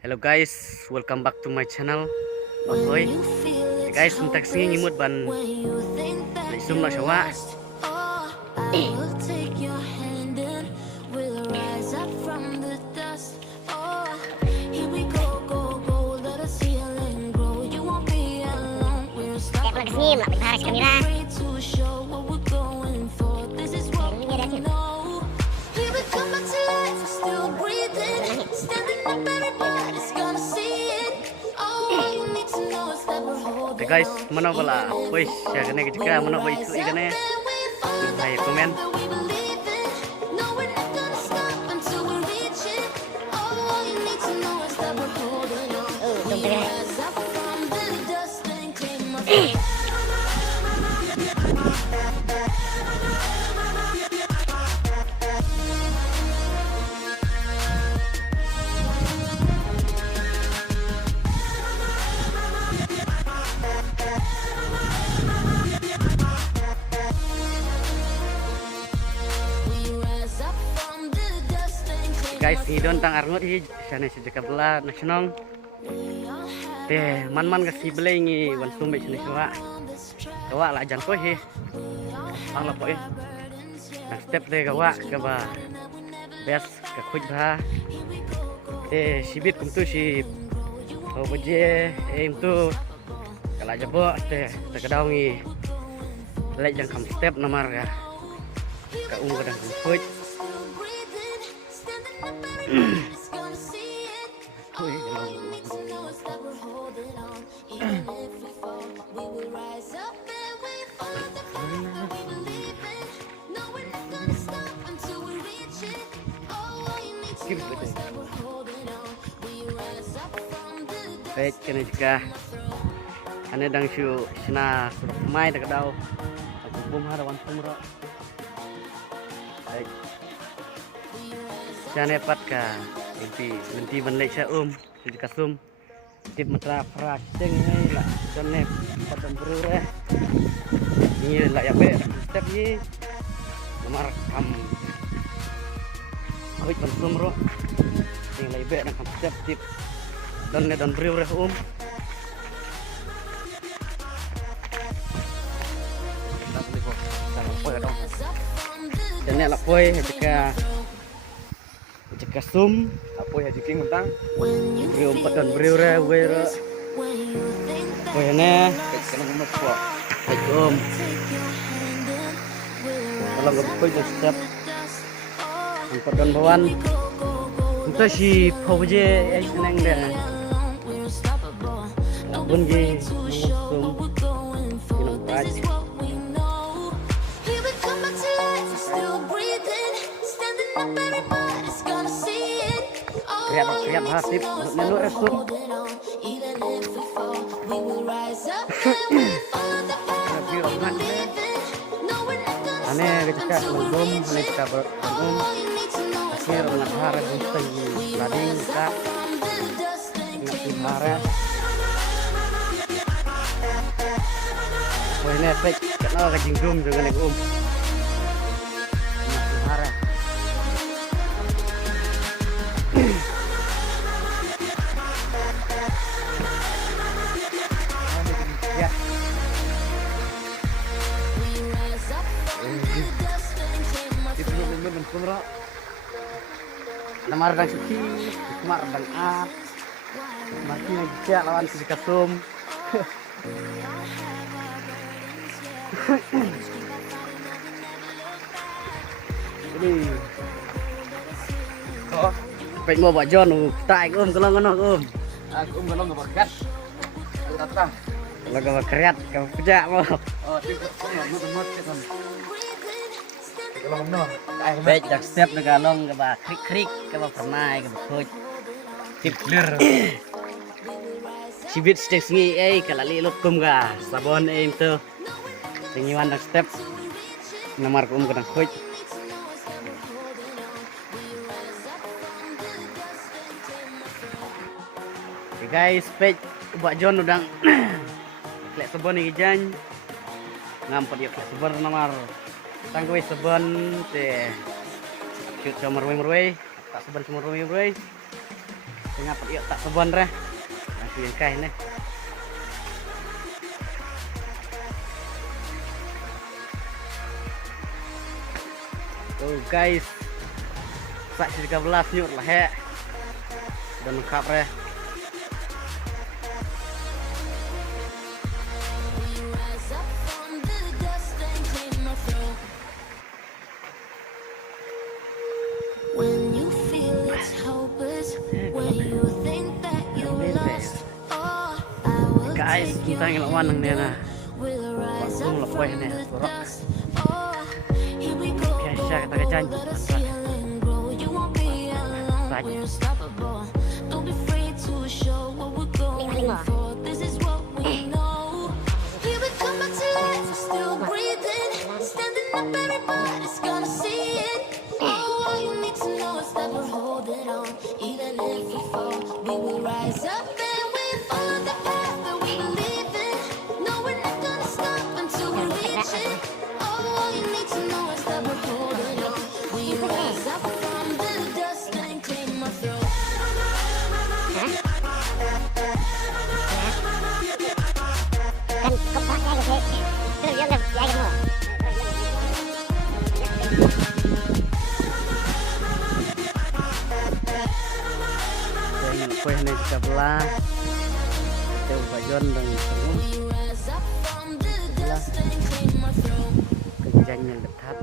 Hello guys, welcome back to my channel. Ahoy. Guys, muntak singi ngimut ban laisum na sawa. Kayak pelaksim lah, harus kamera. Guys, mana bala? Woi, siapa kena kita mana boleh ikut ikan ya? Hai komen. Guys, hidon tang arngot hi sana sejak bela nasional. Teh man kasi belengi wan sumbe sini sawa. Gawa lah jan ko hi. Allah po Nah, step teh gawa ke ba. Bes ke kuj ba. Sibit kum tu si oh beje tu kala jabo teh terkedaungi. Lek jang kam step nomor ya. Ka kadang kuj. Baik, kena juga ane dang syu sina suruh mai tak dau aku bom harawan sumro baik jangan dapat ka nanti menlek sa di kasum tip matra pras ceng hai la jone padam berure ni la ya be step ni nomor kam kuit ban sumro yang lai be nak kam step tip dan berure dan nak poi jika sum apa ya jiking mentang berium dan beriure wera poi ne kena ngumus kok kalau nggak poi just step empat dan bawan untuk si poje senang deh pun di sum minum paj kriap hasip nenu resuk ane ketika belum ane kita belum akhir menghara gusteng lading ka menghara wah ini efek kenal kajing dum dengan nek menghara Namar dan suki, kumar dan ap, makin aja lawan si kasum. Ini, kok, pengen mau bajon, tak kalau ngono aku kalau nggak berkat, datang. Kalau nggak berkat, kamu kerja mau. Oh, tidak, nggak kan. Baik, jak step negalong ke ba krik ke ba permai ke ba coach tip clear sibit step singi kalali lokum ga sabon itu singiwan dak step nomor kum ke coach guys page buat John udang lek sabon ni jan ngampet ya sabon nomor tangguh seban teh cute sama merwe tak seban sama merwe Tengah periuk tak kebon reh. Aku yang kai nih. Tuh guys. Sak 13 nyur lah he. Udah lengkap reh. When you feel it's hopeless, when you think that you're lost, oh, I will Guys, take kita your ngelawan hand, nih nah. we'll rise up Langsung lepoy from nih, the turok. dust. Oh, here we go, Biasa kita go, janji. let us heal and grow. You won't be alone, Saja. we're unstoppable. Don't be afraid to show what we're going for. This is what we know. Here we come back to life, we're still breathing, standing up, everybody's gonna see it. Oh, all you need to know is that we're holding on. Even if we fall, we will rise up and we follow the path that we believe in. No, we're not gonna stop until we reach it. Oh, all you need to know is that we're holding on. We rise up from the dust and claim our throne. Kan kok pakai gitu. Terus dia udah ya semua. Saya ingin lepoy nih 13. Kita bajon dan We rise up from the dust and claim our throne. kenjangnya letat.